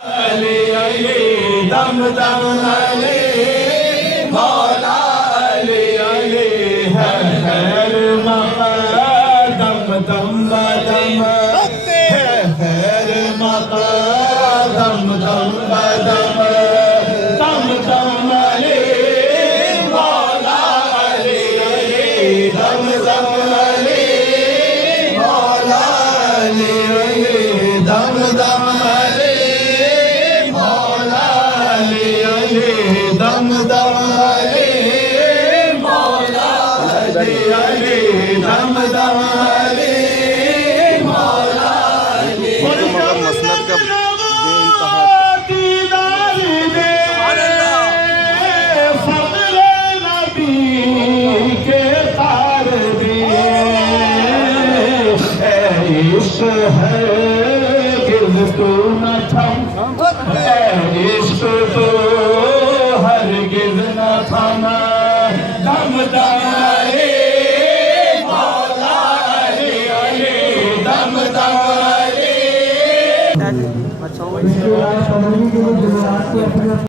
अली अली दम दम अली मौला अली अली है खैर मक़दम दम दम है खैर मक़दम दम दम दम अली मौला अली अली दम दम अली मौला अली अली दम दम अली दम दम अली मौला अली अली दम दम अली मौला अली मसनद का बेइंतहा दीदार दे फज़ल नबी के तार दे इश्क है गिल तू न थम इश्क तो हरगिज़ न थमा दम दम अली मौला अली अली दम दम अली।